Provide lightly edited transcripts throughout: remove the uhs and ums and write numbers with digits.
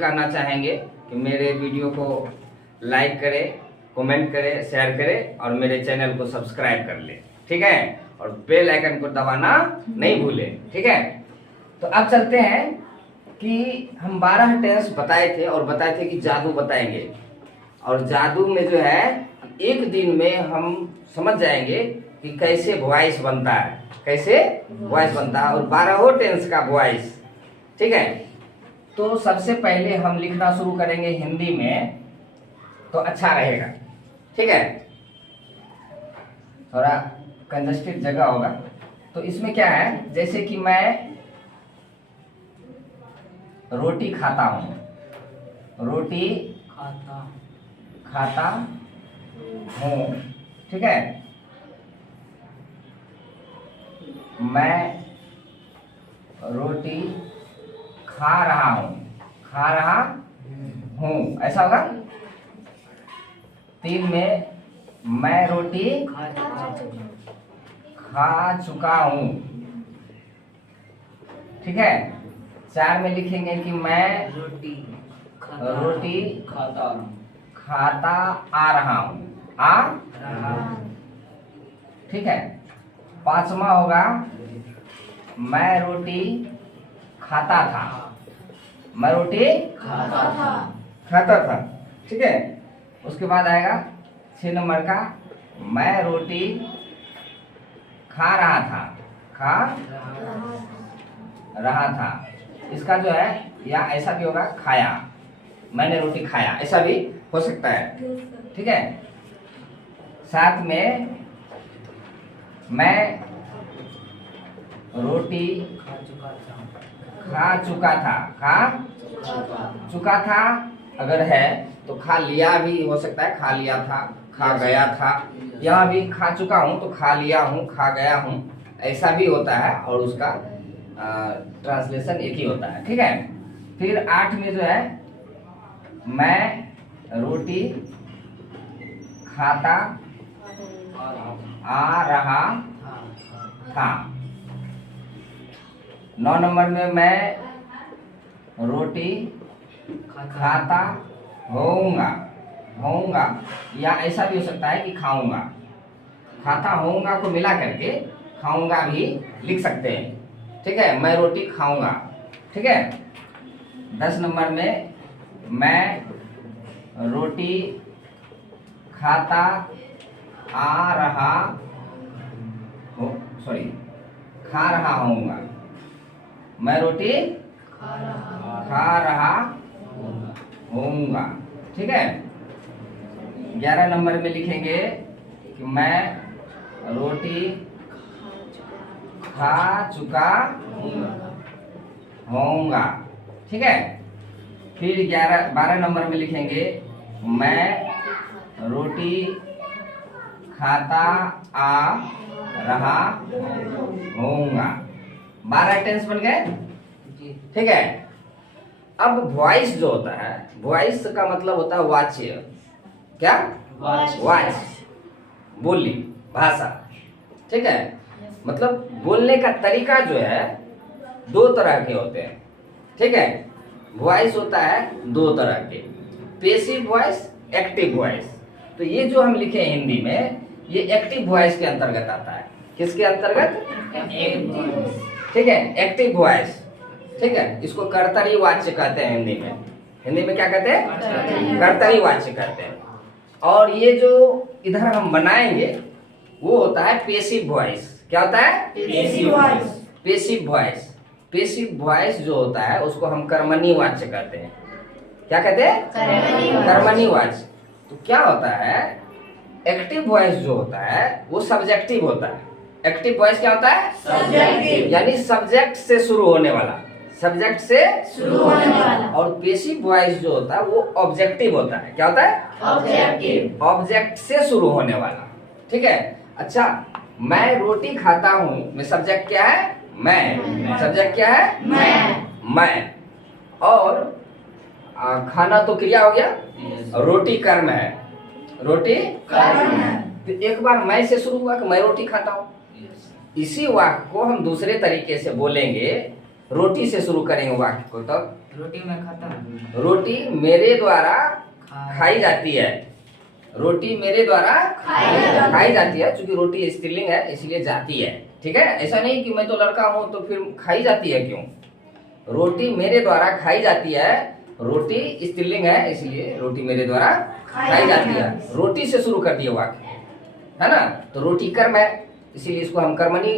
कहना चाहेंगे कि मेरे वीडियो को लाइक करें, कमेंट करें, शेयर करें और मेरे चैनल को सब्सक्राइब कर ले, ठीक है। और बेल आइकन को दबाना नहीं भूलें, ठीक है। तो अब चलते हैं कि हम 12 टेंस बताए थे और बताए थे कि जादू बताएंगे, और जादू में जो है एक दिन में हम समझ जाएंगे कि कैसे वॉइस बनता है, कैसे वॉइस बनता है, और 12 टेंस का वॉइस, ठीक है। तो सबसे पहले हम लिखना शुरू करेंगे हिंदी में, तो अच्छा रहेगा, ठीक है। थोड़ा कंजस्टेड जगह होगा। तो इसमें क्या है, जैसे कि मैं रोटी खाता हूँ, रोटी खाता हूँ, ठीक है। मैं रोटी खा रहा हूँ, ऐसा होगा। 3 में मैं रोटी खा चुका हूँ, ठीक है। 4 में लिखेंगे कि मैं रोटी खाता आ रहा हूँ, ठीक है। 5वां होगा मैं रोटी खाता था, मैं रोटी खाता था, ठीक है। उसके बाद आएगा 6 नंबर का मैं रोटी खा रहा था, इसका जो है या ऐसा भी होगा खाया, मैंने रोटी खाया, ऐसा भी हो सकता है, ठीक है। 7 में मैं रोटी खा चुका था अगर है तो खा लिया भी हो सकता है, खा लिया था, खा गया था। यहाँ भी खा चुका हूँ तो खा लिया हूँ, खा गया हूँ, ऐसा भी होता है, और उसका ट्रांसलेशन एक ही होता है, ठीक है। फिर 8 में जो है मैं रोटी खाता आ रहा था। 9 नंबर में मैं रोटी खाता होऊंगा, या ऐसा भी हो सकता है कि खाऊंगा, खाता होऊंगा को मिला करके खाऊंगा भी लिख सकते हैं, ठीक है। मैं रोटी खाऊंगा, ठीक है। 10 नंबर में मैं रोटी खाता आ रहा खा रहा होऊंगा, मैं रोटी खा रहा होऊंगा, ठीक है। 11 नंबर में लिखेंगे कि मैं रोटी खा चुका होऊंगा, ठीक है। फिर 12 नंबर में लिखेंगे मैं रोटी खाता आ रहा होऊंगा। 12 टेंस बन गए, ठीक है। अब वॉइस जो होता है, वॉइस का मतलब होता है वाच्य, क्या वॉइस, बोली, भाषा, ठीक है। मतलब बोलने का तरीका जो है 2 तरह के होते हैं, ठीक है। वॉइस होता है 2 तरह के, पैसिव वॉइस, एक्टिव वॉइस। तो ये जो हम लिखे हैं हिंदी में, ये एक्टिव वॉइस के अंतर्गत आता है। किसके अंतर्गत? ठीक है, एक्टिव वॉइस, ठीक है। इसको कर्तरी वाच्य कहते हैं हिंदी में। हिंदी में क्या कहते हैं? कर्तरी वाच्य कहते हैं। और ये जो इधर हम बनाएंगे वो होता है पैसिव वॉइस। क्या होता है? Passive voice. Passive voice, passive voice जो होता है उसको हम कर्मणी वाच्य कहते हैं। क्या कहते हैं? कर्मणी वाच्य। तो क्या होता है, एक्टिव वॉइस जो होता है वो सब्जेक्टिव होता है। एक्टिव वॉइस क्या होता है? सब्जेक्टिव, यानी सब्जेक्ट से शुरू होने वाला, सब्जेक्ट से शुरू होने वाला। और पैसिव वॉइस जो होता है वो ऑब्जेक्टिव होता है। क्या होता है? ऑब्जेक्टिव, ऑब्जेक्ट से शुरू होने वाला, ठीक है। अच्छा, मैं रोटी खाता हूँ में सब्जेक्ट क्या है? मैं। सब्जेक्ट क्या है? मैं। और खाना तो क्रिया हो गया, रोटी कर्म है, रोटी कर्म है। तो एक बार मैं से शुरू हुआ कि मैं रोटी खाता हूँ। इसी वाक्य को हम दूसरे तरीके से बोलेंगे रोटी से शुरू करेंगे वाक्य को। तब रोटी मैं खाता हूँ। रोटी मेरे द्वारा खाई जाती है। रोटी मेरे द्वारा खाई जाती है, क्योंकि रोटी स्त्रीलिंग है इसलिए जाती है। ठीक है, ऐसा नहीं कि मैं तो लड़का हूं तो फिर खाई जाती है क्यों। रोटी मेरे द्वारा खाई जाती है, रोटी स्त्रीलिंग है इसलिए रोटी मेरे द्वारा खाई जाती है। रोटी से शुरू कर दिए वाक्य, है ना। तो रोटी कर्म है इसीलिए इसको हम कर्मणी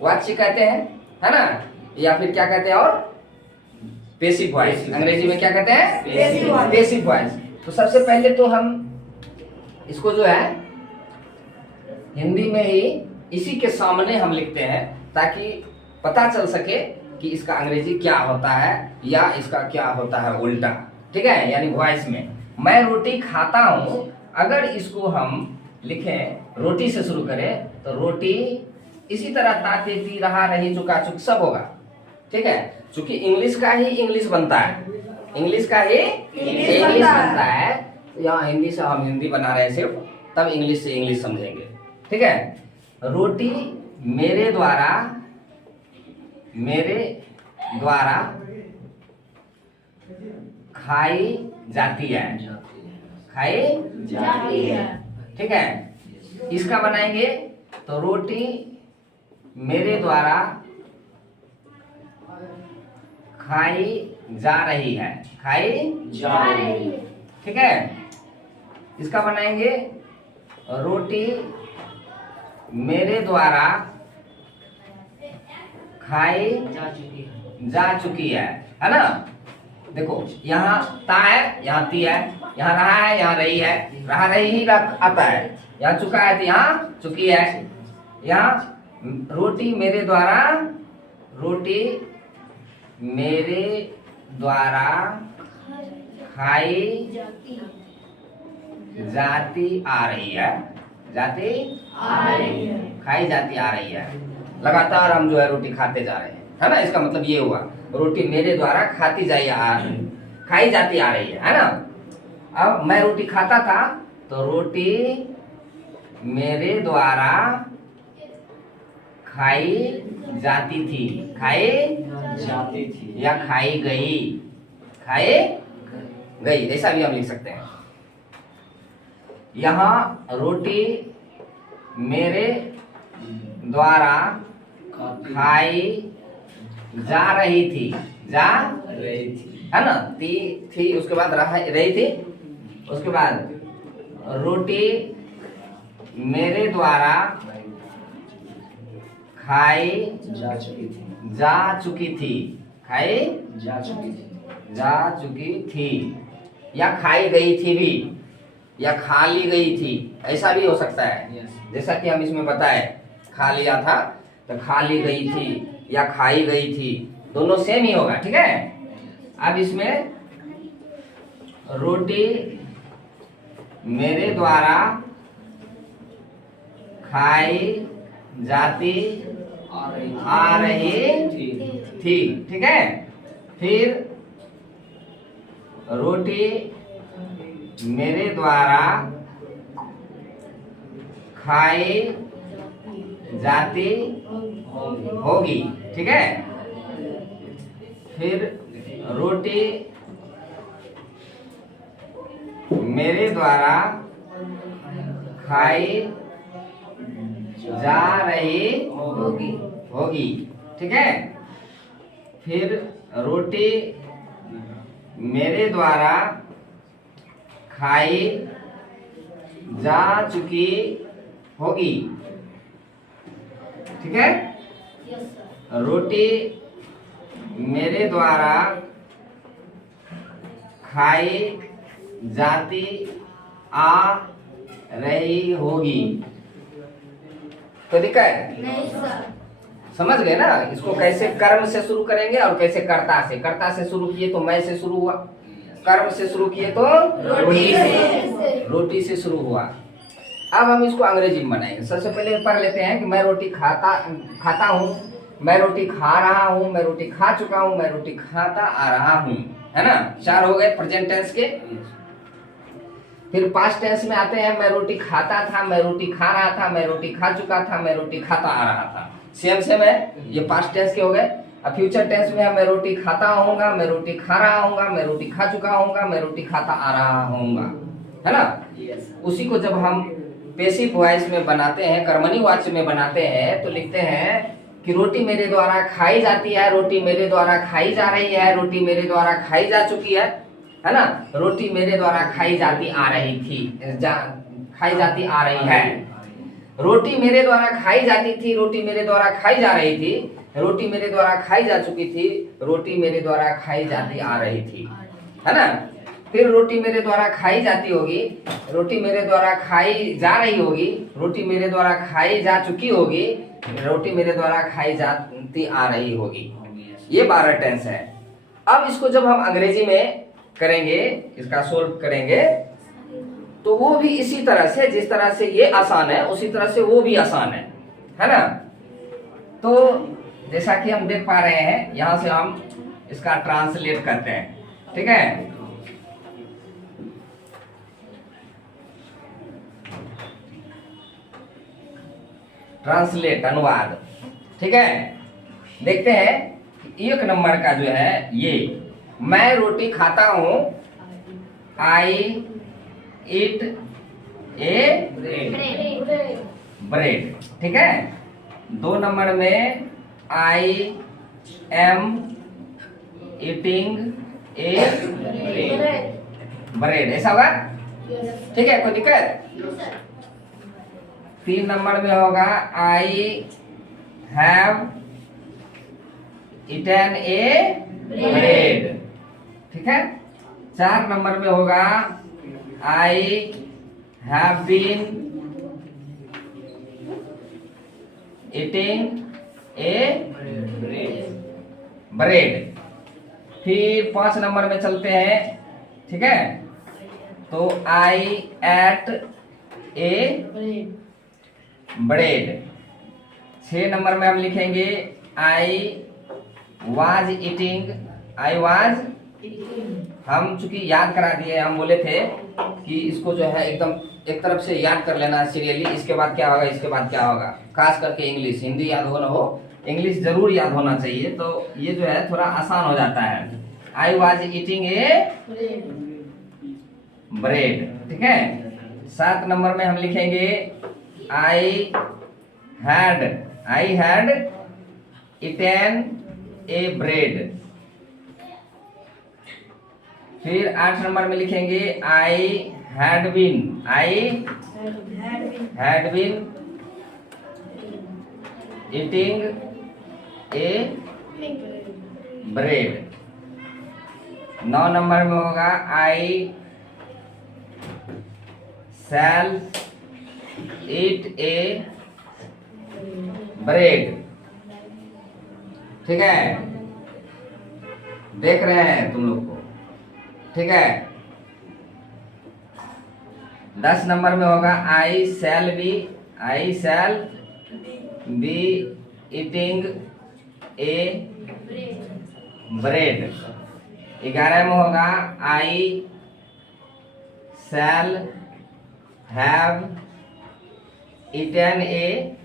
वाच्य कहते हैं, है ना। या फिर क्या कहते हैं, और पैसिव वॉइस, अंग्रेजी में क्या कहते हैं, पैसिव वॉइस। तो सबसे पहले तो हम इसको जो है हिंदी में ही इसी के सामने हम लिखते हैं ताकि पता चल सके कि इसका अंग्रेजी क्या होता है या इसका क्या होता है उल्टा। ठीक है, यानी वॉइस में मैं रोटी खाता हूं, अगर इसको हम लिखें रोटी से शुरू करें तो रोटी इसी तरह ताते ती रहा रही चुका चुक सब होगा। ठीक है, चूंकि इंग्लिश का ही इंग्लिश बनता है, इंग्लिश का ही इंग्लिश बनता है, तो यहाँ हिंदी से हम हिंदी बना रहे हैं सिर्फ, तब इंग्लिश से इंग्लिश समझेंगे। ठीक है, रोटी मेरे द्वारा खाई जाती है, खाई जाती है। ठीक है, इसका बनाएंगे तो रोटी मेरे द्वारा खाई जा रही है, खाई जा रही है। ठीक है, इसका बनाएंगे रोटी मेरे द्वारा खाई जा चुकी है ना। देखो यहाँ ता है, यहाँ ती है, यहाँ रहा है, यहाँ रही है, रहा रही ही आता है, यहाँ चुका है तो यहाँ चुकी है। यहाँ रोटी मेरे द्वारा खाई जाती आ रही है, खाई जाती आ रही है। लगातार हम जो है रोटी खाते जा रहे हैं, है ना। इसका मतलब ये हुआ रोटी मेरे द्वारा खाई जाती आ रही है ना। अब मैं रोटी खाता था तो रोटी मेरे द्वारा खाई जाती थी, या खाई गई, ऐसा भी हम लिख सकते हैं। यहाँ रोटी मेरे द्वारा खाई जा रही थी, है ना। थी उसके बाद रही थी, उसके बाद रोटी मेरे द्वारा खाई जा चुकी थी, या खाई गई थी भी, या खा ली गई थी, ऐसा भी हो सकता है। जैसा कि हम इसमें बताए खा लिया था तो खा ली गई थी या खाई गई थी, दोनों सेम ही होगा। ठीक है, अब इसमें रोटी मेरे द्वारा खाई जाती आ रही थी। ठीक है, फिर रोटी मेरे द्वारा खाई जाती होगी। ठीक है, फिर रोटी मेरे द्वारा खाई जा रही होगी। ठीक है, फिर रोटी मेरे द्वारा खाई जा चुकी होगी। ठीक है, रोटी मेरे द्वारा खाई जाती आ रही होगी। तो दिक्कत है? नहीं सर। समझ गए ना, इसको कैसे कर्म से शुरू करेंगे और कैसे कर्ता से। कर्ता से शुरू किए तो मैं से शुरू हुआ, कर्म से शुरू किए तो रोटी से शुरू हुआ। अब हम इसको अंग्रेजी में बनाएंगे। सबसे पहले पढ़ लेते हैं कि मैं रोटी खाता हूँ, मैं रोटी खा रहा हूँ, मैं रोटी खा चुका हूँ, मैं रोटी खाता आ रहा हूँ, है ना। 4 हो गए प्रेजेंट टेंस के। फिर पास्ट टेंस में आते हैं, मैं रोटी खाता था, मैं रोटी खा रहा था, मैं रोटी खा चुका था, मैं रोटी खाता आ रहा था। सेम है, ये पास्ट टेंस के हो गए। अब फ्यूचर टेंस में है मैं रोटी खाता हूँगा, मैं रोटी खा रहा हूँगा, मैं रोटी खा चुका हूँगा, मैं रोटी खाता आ रहा हूँगा, है ना। उसी को जब हम पैसिव वॉइस में बनाते हैं, कर्मणी वाच्य में बनाते हैं, तो लिखते हैं कि रोटी मेरे द्वारा खाई जाती है, रोटी मेरे द्वारा खाई जा रही है, रोटी मेरे द्वारा खाई जा चुकी है ना। रोटी मेरे द्वारा खाई जाती आ रही थी, खाई जाती आ रही है। रोटी मेरे द्वारा खाई जाती थी, रोटी मेरे द्वारा खाई जा रही थी, रोटी मेरे द्वारा खाई जा चुकी थी, रोटी मेरे द्वारा खाई जाती आ रही थी, है ना। फिर रोटी मेरे द्वारा खाई जाती होगी, रोटी मेरे द्वारा खाई जा रही होगी, रोटी मेरे द्वारा खाई जा चुकी होगी, रोटी मेरे द्वारा खाई जाती आ रही होगी। ये 12 टेंस है। अब इसको जब हम अंग्रेजी में करेंगे, इसका सोल्व करेंगे, तो वो भी इसी तरह से, जिस तरह से ये आसान है उसी तरह से वो भी आसान है ना। तो जैसा कि हम देख पा रहे हैं, यहां से हम इसका ट्रांसलेट करते हैं, ठीक है। ट्रांसलेट, अनुवाद, ठीक है। देखते हैं 1 नंबर का जो है ये, मैं रोटी खाता हूं, आई ईट ए ब्रेड, ठीक है। 2 नंबर में I am eating a bread, ऐसा होगा, ठीक है, कोई दिक्कत। 3 नंबर में होगा I have eaten a bread, ठीक है। 4 नंबर में होगा I have been eating a bread. फिर 5 नंबर में चलते हैं, ठीक है। तो I ate a bread. 6 number में हम लिखेंगे I was eating, I was, हम चूंकि याद करा दिए, हम बोले थे कि इसको जो है एकदम एक तरफ से याद कर लेना सीरियली, इसके बाद क्या होगा, इसके बाद क्या होगा। खास करके इंग्लिश, हिंदी याद हो ना हो, इंग्लिश जरूर याद होना चाहिए, तो ये जो है थोड़ा आसान हो जाता है। I was eating a bread, ठीक है। 7 नंबर में हम लिखेंगे I had eaten a bread. फिर 8 नंबर में लिखेंगे I had been eating a bread. 9 number में होगा I shell eat A bread, ठीक है। देख रहे हैं तुम लोग को, ठीक है। 10 नंबर में होगा I shall be eating a bread. 11 में होगा I shall have eaten a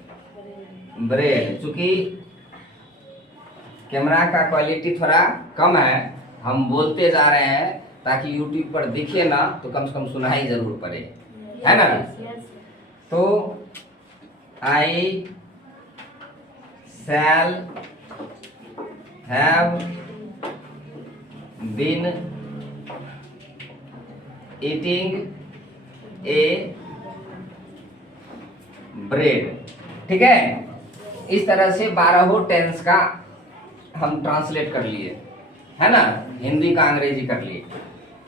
bread. चूंकि कैमरा का क्वालिटी थोड़ा कम है, हम बोलते जा रहे हैं ताकि यूट्यूब पर दिखे ना, तो कम से कम सुनाई जरूर पड़े, है ना। तो I shall have been eating a bread, ठीक है। इस तरह से 12 टेंस का हम ट्रांसलेट कर लिए, है ना, हिंदी का अंग्रेजी कर लिए।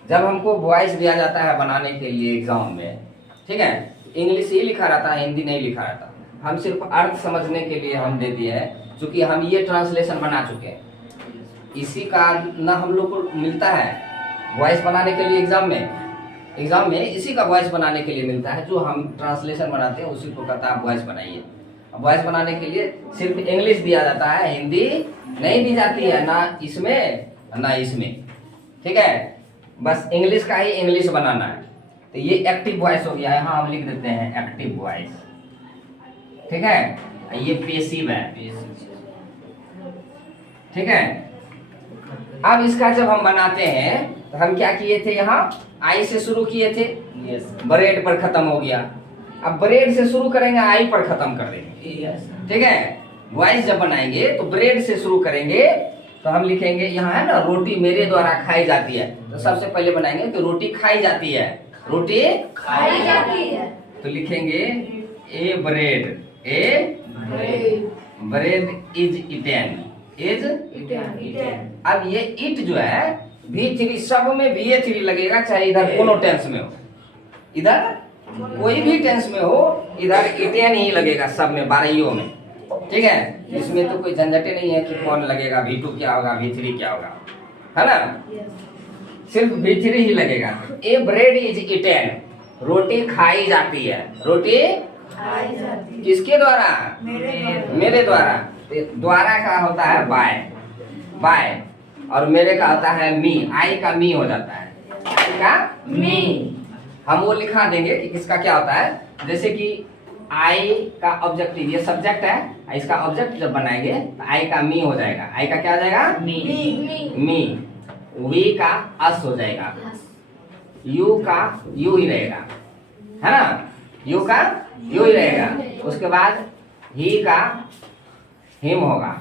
जब हमको वॉइस दिया जाता है बनाने के लिए एग्जाम में, ठीक है, इंग्लिश ही लिखा रहता है, हिंदी नहीं लिखा रहता, हम सिर्फ अर्थ समझने के लिए हम दे दिए हैं। चूंकि हम ये ट्रांसलेशन बना चुके हैं, इसी का ना हम लोग को मिलता है वॉइस बनाने के लिए एग्जाम में इसी का वॉइस बनाने के लिए मिलता है। जो हम ट्रांसलेशन बनाते हैं उसी को कहता है वॉइस बनाइए। वॉइस बनाने के लिए सिर्फ इंग्लिश दिया जाता है, हिंदी नहीं दी जाती है, ना इसमें, ठीक है। बस इंग्लिश का ही इंग्लिश बनाना है। तो ये एक्टिव वॉइस हो गया है, यहाँ हम लिख देते हैं एक्टिव वॉइस, ठीक है। ये पेसिव है, ठीक है। अब इसका जब हम बनाते हैं तो हम क्या किए थे, यहाँ आई से शुरू किए थे, ब्रेड पर खत्म हो गया। अब ब्रेड से शुरू करेंगे, आई पर खत्म कर देंगे, ठीक है। वॉइस जब बनाएंगे तो ब्रेड से शुरू करेंगे, तो हम लिखेंगे यहाँ है ना, रोटी मेरे द्वारा खाई जाती है। तो सबसे पहले बनाएंगे तो रोटी खाई जाती है, रोटी खाई जाती है। तो लिखेंगे a bread, a bread is eaten, is. अब ये इट जो है V3 सब में VA3 लगेगा, चाहे इधर कोनो टेंस में हो, इधर कोई भी टेंस में हो, इधर इटेन ही लगेगा सब में, 12 में, ठीक है। इसमें तो कोई झंझटे नहीं है कि कौन लगेगा, V2 क्या होगा, V3 क्या होगा, है ना, सिर्फ V3 ही लगेगा। ए ब्रेड इज इटेन, रोटी खाई जाती है, रोटी खाई जाती है। किसके द्वारा, मेरे द्वारा। तो द्वारा का होता है बाय, बाय, और मेरे का होता है मी, आई का मी हो जाता है, आई का मी। हम वो लिखा देंगे कि किसका क्या होता है। जैसे कि आई का ऑब्जेक्टिव, ये सब्जेक्ट है, इसका ऑब्जेक्ट जब बनाएंगे तो आई का मी हो जाएगा, आई का क्या हो जाएगा, मी। वी का अस हो जाएगा, यू का यू ही रहेगा, है ना, यू का यू ही रहेगा। उसके बाद ही का हिम होगा,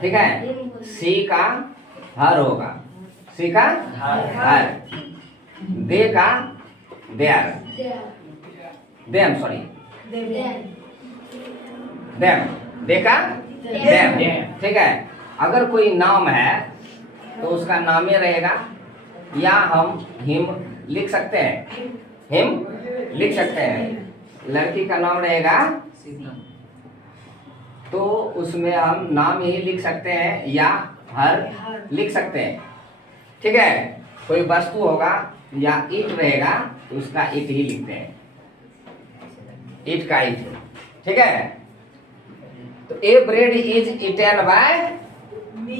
ठीक है। सी का हर होगा, सी का हर। दे का देयर, देम, सॉरी देम, दे का देम, ठीक है। अगर कोई नाम है तो उसका नाम ही रहेगा, या हम हिम लिख सकते हैं, हिम लिख सकते हैं। लड़की का नाम रहेगा तो उसमें हम नाम ही लिख सकते हैं या हर लिख सकते हैं, ठीक है। कोई वस्तु होगा या इट रहेगा तो उसका इट ही लिखते हैं, इट का इट, ठीक है। तो a bread is eaten by me,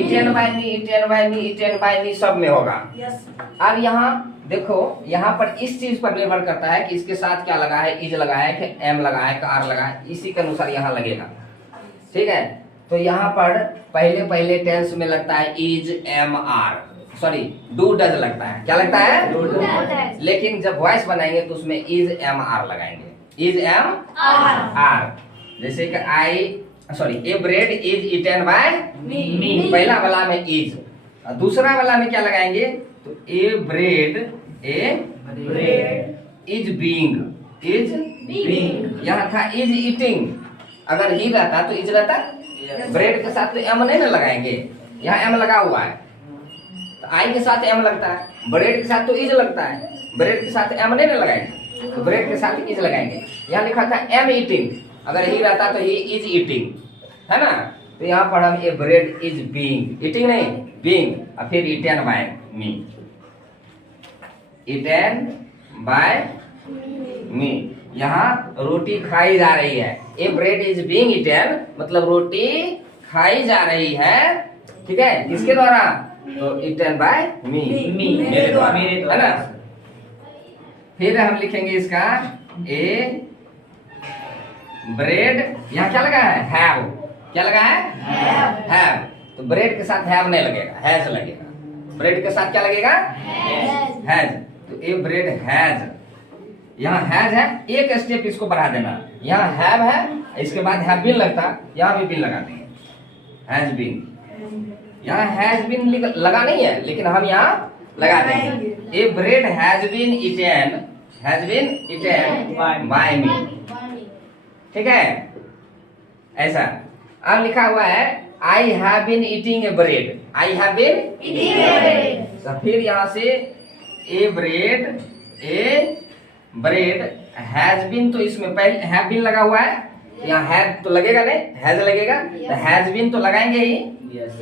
eaten by me, eaten by me, eaten by me सब में होगा। अब यहाँ देखो, यहाँ पर इस चीज पर निर्भर करता है कि इसके साथ क्या लगा है, इज लगा है कि एम लगा है कि आर लगा है, इसी के अनुसार यहाँ लगेगा, ठीक है। तो यहाँ पर पहले टेंस में लगता है is am are, sorry do does लगता है, क्या लगता है, लेकिन जब वॉइस बनाएंगे तो उसमें इज एम आर लगाएंगे, इज एम आर। जैसे कि I, sorry a bread is eaten by me, पहला वाला में इज, और दूसरा वाला में क्या लगाएंगे, तो a bread is being, is being. यहाँ था इज ईटिंग, अगर ही रहता तो इज रहता, ब्रेड के साथ तो एम नहीं ना लगाएंगे, यहाँ एम लगा हुआ है तो आई के साथ एम लगता है, ब्रेड के साथ तो इज लगता है, ब्रेड के साथ एम नहीं ना लगाएंगे, तो ब्रेड के साथ इज लगाएंगे। यहाँ लिखा था एम ईटिंग, अगर ही रहता तो ही इज ईटिंग, है ना। तो यहाँ पर हम ए ब्रेड इज बीइंग, ईटिंग नहीं बीइंग, और फिर eaten by me, eaten by मी। यहाँ रोटी खाई जा रही है, a bread is being eaten मतलब रोटी खाई जा रही है, ठीक है, किसके द्वारा, तो इटेन बाय मी, मेरे द्वारा, है ना। फिर हम लिखेंगे इसका ए ब्रेड, यहाँ क्या लगा है, हैव, क्या लगा है, हैव। तो ब्रेड के साथ हैव नहीं लगेगा, हैज लगेगा, ब्रेड के साथ क्या लगेगा, हैज। तो ए ब्रेड हैज, यहाँ हैज है, एक स्टेप इसको बढ़ा देना, यहाँ हैव है, इसके बाद हैव बीन लगता, यहाँ भी बीन लगा देंगे, हैज बीन। यहाँ हैज बीन लगा नहीं है, लेकिन हम यहाँ लगा देंगे, a bread has been eaten, has been eaten by me, ठीक है, ऐसा। अब लिखा हुआ है I have been eating a bread, I have been eating a bread. तो फिर यहाँ से ए ब्रेड हैज बीन, तो इसमें पहले हैव बीन लगा हुआ है, यहाँ हैव तो लगेगा नहीं, हैज लगेगा, तो हैज बीन तो लगाएंगे ही,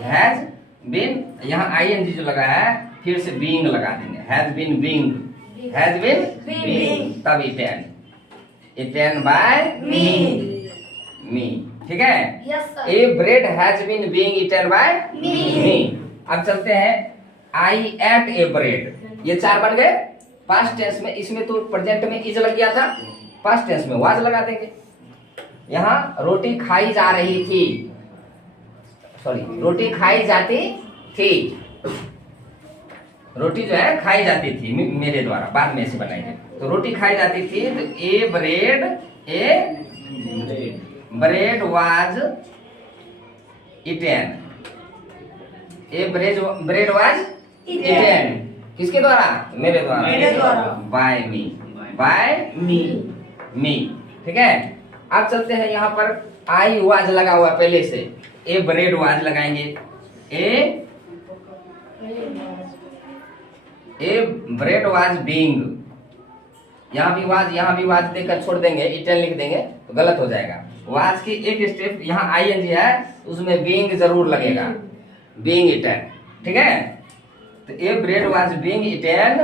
हैज बीन। यहाँ आईएनजी जो लगा है फिर से बीइंग लगा देंगे, has been being, has been being, तब इटेन, इटेन बाय मी, ठीक है। A bread has been being eaten by me. अब चलते हैं आई एट ए ब्रेड, ये 4 बन गए पास्ट टेंस में। इसमें तो प्रेजेंट में इज लग गया था, पास्ट टेंस में वाज लगा देंगे। यहाँ रोटी खाई जा रही थी, सॉरी, रोटी खाई जाती थी। रोटी जो है खाई जाती थी मेरे द्वारा, बाद में ऐसे बनाएंगे। तो रोटी खाई जाती थी, तो a bread was eaten. A bread was eaten किसके द्वारा? मेरे द्वारा। मेरे द्वारा। By me. ठीक है, अब चलते हैं यहाँ पर आई वाज लगा हुआ पहले से, ए ब्रेड वाज लगाएंगे। ए ब्रेड वाज बीइंग, यहाँ भी वाज देकर छोड़ देंगे, इटन लिख देंगे तो गलत हो जाएगा। वाज की एक स्टेप यहाँ आईएनजी है, उसमें बीइंग जरूर लगेगा, बीइंग इटन। ठीक है, तो a bread was being eaten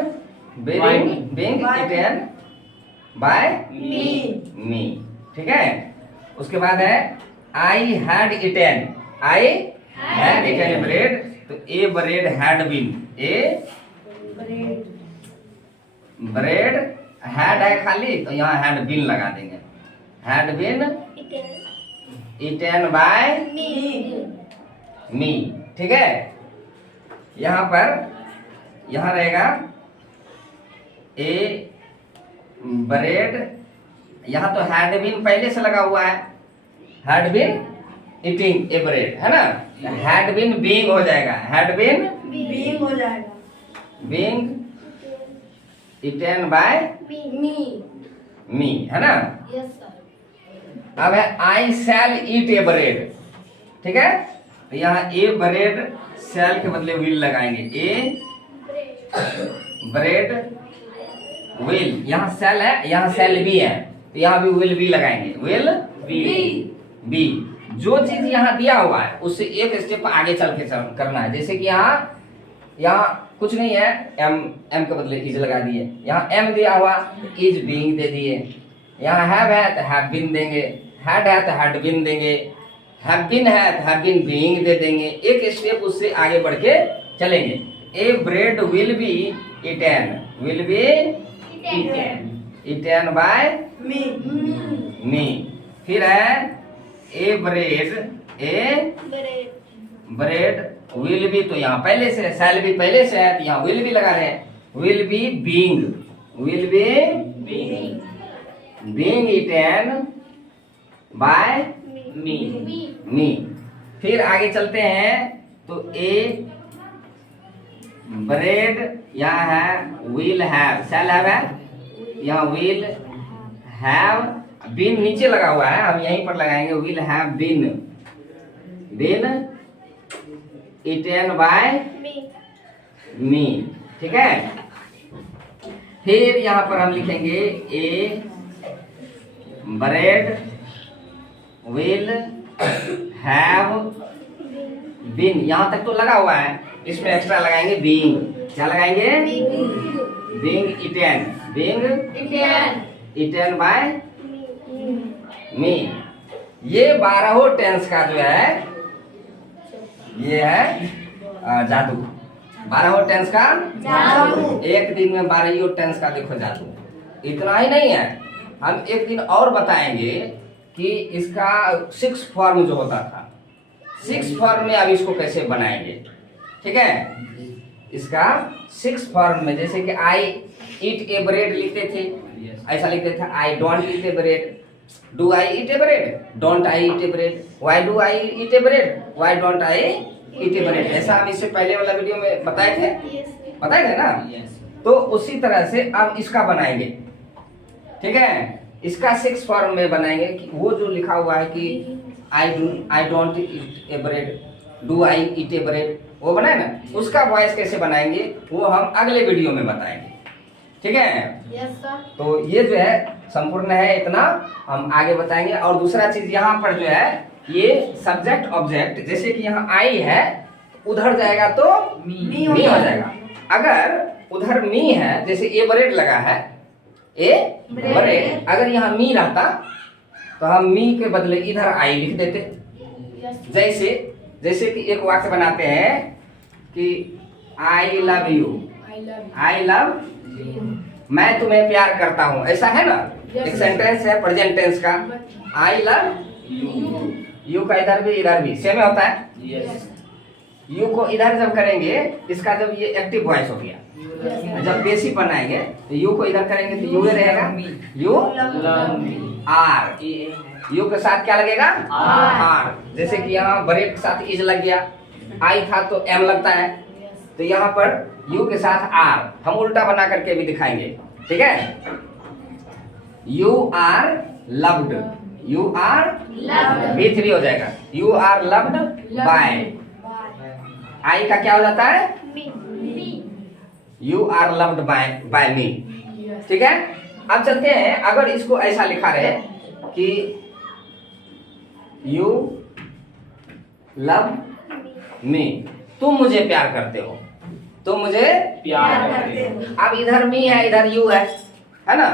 by me. ठीक है, उसके बाद है I had eaten a bread, तो a bread had been, a bread had है खाली, तो यहाँ हैड बीन लगा देंगे, had been eaten by me. ठीक है, यहाँ रहेगा ए ब्रेड, यहाँ तो हैड बीन पहले से लगा हुआ है, had been eating a bread, है ना? हैड बीन बीइंग हो जाएगा, हैड बीन बीइंग हो जाएगा, बीइंग इटन बाय मी, है ना? Yes sir. अब है आई शैल ईट ए ब्रेड। ठीक है, तो यहाँ ए ब्रेड शैल के बदले विल लगाएंगे, ए ब्रेड विल, यहाँ शैल है, यहाँ शैल भी है, तो यहाँ भी विल भी लगाएंगे, विल बी। जो चीज यहाँ दिया हुआ है उससे एक स्टेप आगे चल के करना है। जैसे कि यहाँ कुछ नहीं है, एम के बदले इज लगा दिए, यहाँ एम दिया हुआ इज बीइंग दे दिए, यहाँ हैव है तो हैव बीन देंगे, हैड है तो हैड बीन देंगे, हैव बीन है तो हैव बीन बीइंग दे देंगे। एक स्टेप उससे आगे बढ़ के चलेंगे। A bread will be eaten by me. फिर है ए ब्रेड विल बी, तो यहाँ पहले से शैल भी पहले से है, तो यहाँ विल भी लगा रहे हैं, will be being eaten by me. फिर आगे चलते हैं, तो ए ब्रेड यहाँ है विल हैव, शैल हैव है, यहाँ विल हैव बीन नीचे लगा हुआ है, हम यहीं पर लगाएंगे, will have been eaten by me. ठीक है, फिर यहाँ पर हम लिखेंगे a bread will have been, यहाँ तक तो लगा हुआ है, इसमें एक्स्ट्रा लगाएंगे बीइंग, क्या लगाएंगे? बीइंग इटन बाय मी। ये 12 टेंस का जो है ये है जादू, 12 टेंस का जादू। एक दिन में 12 टेंस का देखो जादू। इतना ही नहीं है, हम एक दिन और बताएंगे कि इसका 6 फॉर्म जो होता था, 6 फॉर्म में अब इसको कैसे बनाएंगे। ठीक है, इसका 6 फॉर्म में, जैसे कि आई ईट ए ब्रेड लिखते थे, ऐसा लिखते थे, I don't eat A bread, do I eat A bread, don't I eat A bread, why do I eat A bread, why don't I eat A bread. ऐसा हम इससे पहले वाला वीडियो में बताए थे ना? तो उसी तरह से अब इसका बनाएंगे। ठीक है, इसका 6 फॉर्म में बनाएंगे कि वो जो लिखा हुआ है कि I don't eat A bread, do I eat A bread, वो बनाए ना, उसका वॉइस कैसे बनाएंगे वो हम अगले वीडियो में बताएंगे। ठीक है, यस सर। तो ये जो है संपूर्ण है, इतना हम आगे बताएंगे। और दूसरा चीज यहाँ पर जो है, ये सब्जेक्ट ऑब्जेक्ट, जैसे कि यहाँ आई है, उधर जाएगा तो मी हो जाएगा। अगर उधर मी है, जैसे ए ब्रेड लगा है, ए ब्रेड, अगर यहाँ मी रहता तो हम मी के बदले इधर आई लिख देते। जैसे कि एक वाक्य बनाते हैं कि आई लव यू, मैं तुम्हें प्यार करता हूँ, ऐसा है ना? एक सेंटेंस है प्रेजेंट टेंस का, आई लव यू का इधर भी सेम होता है। यस यू को इधर जब करेंगे, इसका जब ये एक्टिव वॉइस हो गया, जब पेसिव बनाएंगे तो यू को इधर करेंगे तो यू रहेगा, यू आर, यू के साथ क्या लगेगा आर। जैसे कि यहाँ ब्रेड के साथ इज लग गया, आई था तो एम लगता है, तो यहाँ पर यू के साथ आर। हम उल्टा बना करके भी दिखाएंगे, ठीक है। You are loved, you are V3 हो जाएगा, you are loved by. I का क्या हो जाता है, you are loved by me, ठीक है। अब चलते हैं, अगर इसको ऐसा लिखा रहे कि यू लव मी, तुम मुझे प्यार करते हो, तुम मुझे प्यार करते हो। अब इधर मी है, इधर यू है ना,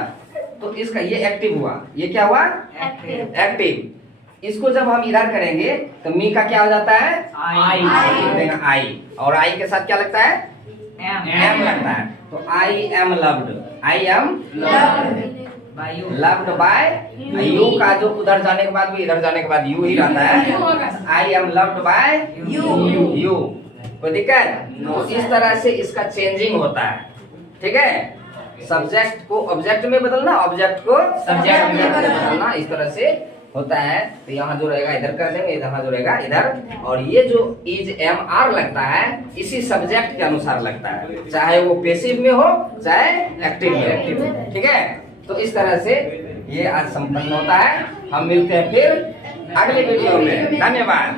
तो इसका ये एक्टिव हुआ, ये क्या हुआ एक्टिव। इसको जब हम इधर करेंगे तो मी का क्या हो जाता है आई, और आई के साथ क्या लगता है एम लगता है, तो I am loved, I am loved by. You का जो उधर जाने के बाद भी इधर जाने के बाद यू ही रहता है, I am loved by you. कोई दिक्कत? तो इस तरह से इसका चेंजिंग होता है, ठीक है। सब्जेक्ट को ऑब्जेक्ट में बदलना, ऑब्जेक्ट को सब्जेक्ट में बदलना, इस तरह से होता है। तो यहाँ जो रहेगा इधर कर देंगे, यहाँ जो रहेगा इधर, और ये जो इज एम आर लगता है इसी सब्जेक्ट के अनुसार लगता है, चाहे वो पैसिव में हो चाहे एक्टिव में हो, ठीक है। तो इस तरह से ये आज संपन्न होता है। हम मिलते हैं फिर अगले वीडियो में। धन्यवाद।